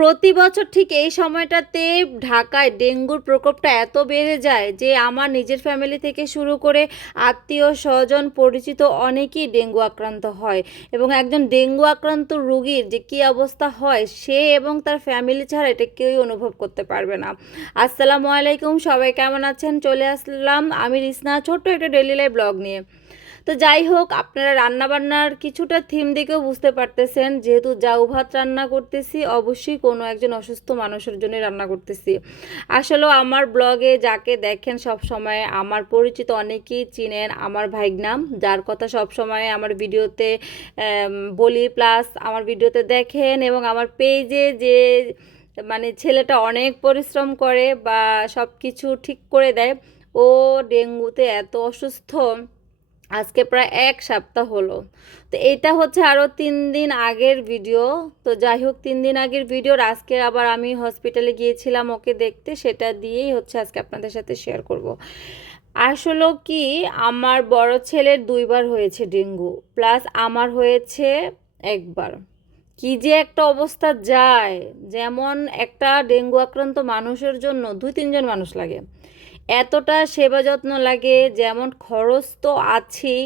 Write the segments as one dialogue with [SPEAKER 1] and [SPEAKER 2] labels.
[SPEAKER 1] প্রতি বছর ঠিক এই সময়টাতে ঢাকায় ডেঙ্গুর প্রকোপটা এত বেড়ে যায় যে আমার নিজের ফ্যামিলি থেকে শুরু করে আত্মীয় স্বজন, পরিচিত অনেকেই ডেঙ্গু আক্রান্ত হয়। এবং একজন ডেঙ্গু আক্রান্ত রুগীর যে কী অবস্থা হয়, সে এবং তার ফ্যামিলি ছাড়া এটা কেউই অনুভব করতে পারবে না। আসসালামু আলাইকুম, সবাই কেমন আছেন? চলে আসলাম আমি রিসনা, ছোট্ট একটা ডেলি লাইফ ব্লগ নিয়ে। তো যাই হোক, আপনারা রান্নাবান্নার কিছুটা থিম দেখেও বুঝতে পারতেছেন। যেহেতু জাউ ভাত রান্না করতেছি, অবশ্যই কোনো একজন অসুস্থ মানুষের জন্য রান্না করতেছি। আসলেও আমার ব্লগে যাকে দেখেন সব সময়, আমার পরিচিত অনেকেই চিনেন আমার ভাইগনাম, যার কথা সব সময় আমার ভিডিওতে বলি প্লাস আমার ভিডিওতে দেখেন এবং আমার পেজে যে মানে ছেলেটা অনেক পরিশ্রম করে বা সব কিছু ঠিক করে দেয়, ও ডেঙ্গুতে এত অসুস্থ। আজকে প্রায় এক সপ্তাহ হলো। তো এটা হচ্ছে আরও তিন দিন আগের ভিডিও। তো যাই হোক, তিন দিন আগের ভিডিওর আজকে আবার আমি হসপিটালে গিয়েছিলাম ওকে দেখতে, সেটা দিয়েই হচ্ছে আজকে আপনাদের সাথে শেয়ার করব। আসলে কি, আমার বড় ছেলের দুইবার হয়েছে ডেঙ্গু প্লাস আমার হয়েছে একবার। কি যে একটা অবস্থা যায়, যেমন একটা ডেঙ্গু আক্রান্ত মানুষের জন্য, দুই তিনজন মানুষ লাগে। এতটা সেবা যত্ন লাগে, যেমন খরচ তো আছেই,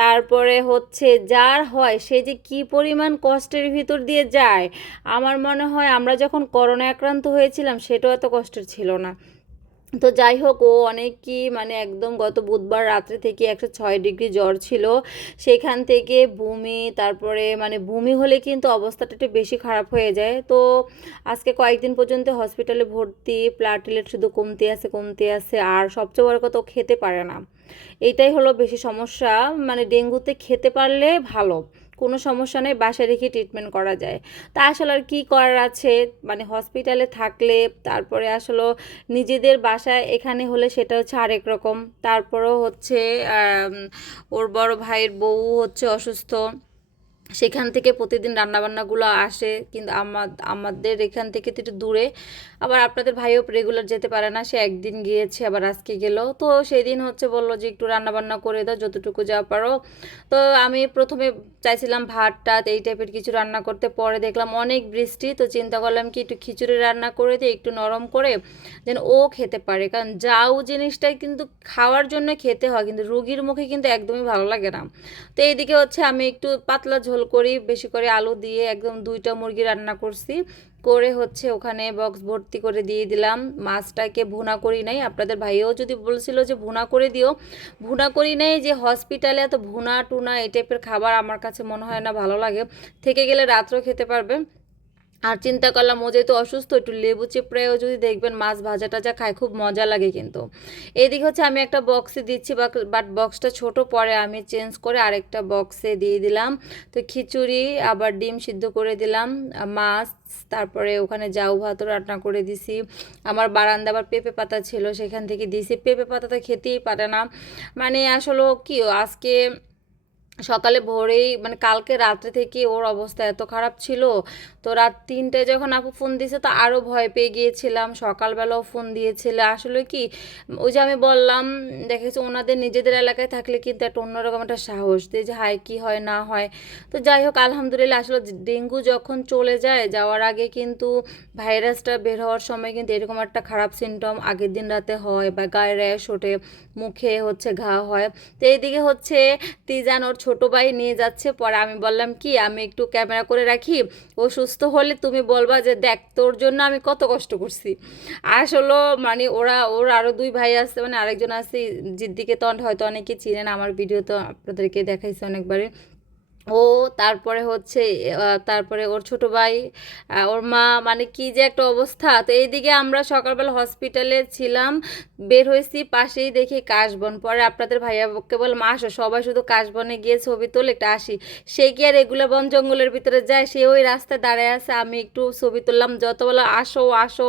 [SPEAKER 1] তারপরে হচ্ছে যার হয় সে যে কি পরিমাণ কষ্টের ভিতর দিয়ে যায়, আমার মনে হয় আমরা যখন করোনা আক্রান্ত হয়েছিলাম, সেটাও এত কষ্টের ছিল না। তো যাই হোক, ও অনেকই মানে একদম গত বুধবার রাত্রে থেকে একশো ছয় ডিগ্রি জ্বর ছিল। সেখান থেকে বমি, তারপরে মানে বমি হলে কিন্তু অবস্থাটা একটু বেশি খারাপ হয়ে যায়। তো আজকে কয়েকদিন পর্যন্ত হসপিটালে ভর্তি প্লাটিলেট শুধু কমতে আছে কমতে আছে, আর সবচেয়ে বড় কথা খেতে পারে না। এইটাই হলো বেশি সমস্যা। মানে ডেঙ্গুতে খেতে পারলে ভালো। কোনো সমস্যা নেই, বাসায় রেখে ট্রিটমেন্ট করা যায়। তা আসলে আর কী করার আছে? মানে হসপিটালে থাকলে, তারপরে আসলে নিজেদের বাসায় এখানে হলে সেটা হচ্ছে আরেক রকম। তারপরও হচ্ছে ওর বড় ভাইয়ের বউ হচ্ছে অসুস্থ। সেখান থেকে প্রতিদিন রান্নাবান্নাগুলো আসে, কিন্তু আমাদের এখান থেকে তো একটু দূরে। আবার আপনাদের ভাইও রেগুলার যেতে পারে না, সে একদিন গিয়েছে, আবার আজকে গেল। তো সেই দিন হচ্ছে বলল যে একটু রান্নাবান্না করে দাও, যতটুকু যা পারো। তো আমি প্রথমে চাইছিলাম ভাত টাত এই টাইপের কিছু রান্না করতে, পরে দেখলাম অনেক বৃষ্টি, তো চিন্তা করলাম কি একটু খিচুড়ি রান্না করে দিই, একটু নরম করে, যেন ও খেতে পারে। কারণ যাও জিনিসটাই কিন্তু খাওয়ার জন্য খেতে হয়, কিন্তু রুগীর মুখে কিন্তু একদমই ভালো লাগে না। তো এইদিকে হচ্ছে আমি একটু পাতলা ঝোল করি, বেশি করে আলু দিয়ে একদম দুইটা মুরগি রান্না করছি। করে হচ্ছে ওখানে বক্স ভর্তি করে দিয়ে দিলাম। মাছটাকে ভুনা করি নাই। আপনাদের ভাইও যদি বলছিল যে ভুনা করে দিও, ভুনা করি নাই যে হসপিটালে এত ভুনা টুনা এই টাইপের খাবার আমার কাছে মনে হয় না ভালো লাগে। থেকে গেলে রাত্রেও খেতে পারবে। আর চিন্তা করলাম ও যেহেতু অসুস্থ, একটু লেবু চিপড়েও যদি দেখবেন, মাছ ভাজা টাজা খায়, খুব মজা লাগে কিন্তু। এইদিকে হচ্ছে আমি একটা বক্সে দিচ্ছি বাট বক্সটা ছোট, পরে আমি চেঞ্জ করে আরেকটা বক্সে দিয়ে দিলাম। তো খিচুড়ি, আবার ডিম সিদ্ধ করে দিলাম মাছ, তারপরে ওখানে জাউ ভাতও রান্না করে দিছি। আমার বারান্দা আবার পেঁপে পাতা ছিল, সেখান থেকে দিছি। পেঁপে পাতা তো খেতেই পারে না। মানে আসলে কি আজকে সকালে ভোরেই মানে কালকে রাত্রে থেকে ওর অবস্থা এত খারাপ ছিল। তো রাত তিনটায় যখন আপু ফোন দিয়েছে, তো আরও ভয় পেয়ে গিয়েছিলাম। সকালবেলাও ফোন দিয়েছিল। আসলে কি, ওই যে আমি বললাম, দেখেছি, ওনাদের নিজেদের এলাকায় থাকলে কিন্তু একটা অন্যরকম একটা সাহস। দিয়ে যে হায় কী হয়, না হয়। তো যাই হোক, আলহামদুলিল্লাহ, আসলে ডেঙ্গু যখন চলে যায়, যাওয়ার আগে কিন্তু ভাইরাসটা বের হওয়ার সময় কিন্তু এরকম একটা খারাপ সিমটম আগের দিন রাতে হয় বা গায়ে র্যাশ ওঠে, মুখে হচ্ছে ঘা হয়। তো এইদিকে হচ্ছে তিজান ওর ছোট ভাই নিয়ে যাচ্ছে, পরে আমি বললাম, কি, আমি একটু ক্যামেরা করে রাখি, ও সুস্থ হলে তুমি বলবা যে, দেখ, তোর জন্য আমি কত কষ্ট করছি। আসলে মানে ওরা, ওর আরও দুই ভাই আছে মানে আরেকজন আছে, জিদ্দিকে তো হয়তো অনেকে চিনেন আমার ভিডিও তো আপনাদেরকে দেখাইছে অনেকবারই। ও তারপরে হচ্ছে তারপরে ওর ছোট ভাই ওর মা মানে কি যে একটা অবস্থা। তো এইদিকে আমরা সকালবেলা হসপিটালে ছিলাম, বের হয়েছি, পাশেই দেখি কাশবন। পরে আপনাদের ভাইয়া ভাইয়াকে বললাম, আসো, সবাই শুধু কাশবনে গিয়ে ছবি তোলে, একটা আসি। সে কি আর এগুলো বন জঙ্গলের ভিতরে যায়, সে ওই রাস্তায় দাঁড়ায় আছে, আমি একটু ছবি তুললাম, যত বলো, আসো আসো,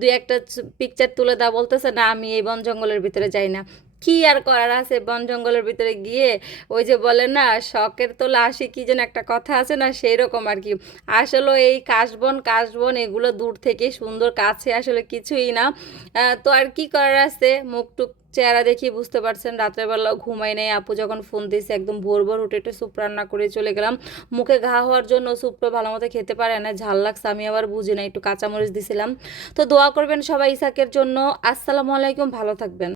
[SPEAKER 1] দুই একটা পিকচার তুলে দাও, বলতেছে, না, আমি এই বন জঙ্গলের ভিতরে যাই না। কি আর করার আছে? বন জঙ্গলের ভিতরে গিয়ে ওই যে বলে না, শখের তো আসি কি যেন একটা কথা আছে না সেই রকম আর কি। আসলে এই কাশবন কাশবন এগুলো দূর থেকে সুন্দর, কাছে আসলে কিছুই না। তো আর কি করার আছে? মুখ টুক চেহারা দেখি বুঝতে পারছেন রাত্রেবেলা ঘুমাই নেই। আপু যখন ফোন দিয়েছে, একদম ভোর ভোর উঠে একটু স্যুপ রান্না করে চলে গেলাম। মুখে ঘা হওয়ার জন্য স্যুপটা ভালো মতো খেতে পারে না, ঝাল লাগছে, আমি আবার বুঝি না, একটু কাঁচামরিচ দিছিলাম। তো দোয়া করবেন সবাই ইসাকের জন্য। আসসালামু আলাইকুম, ভালো থাকবেন।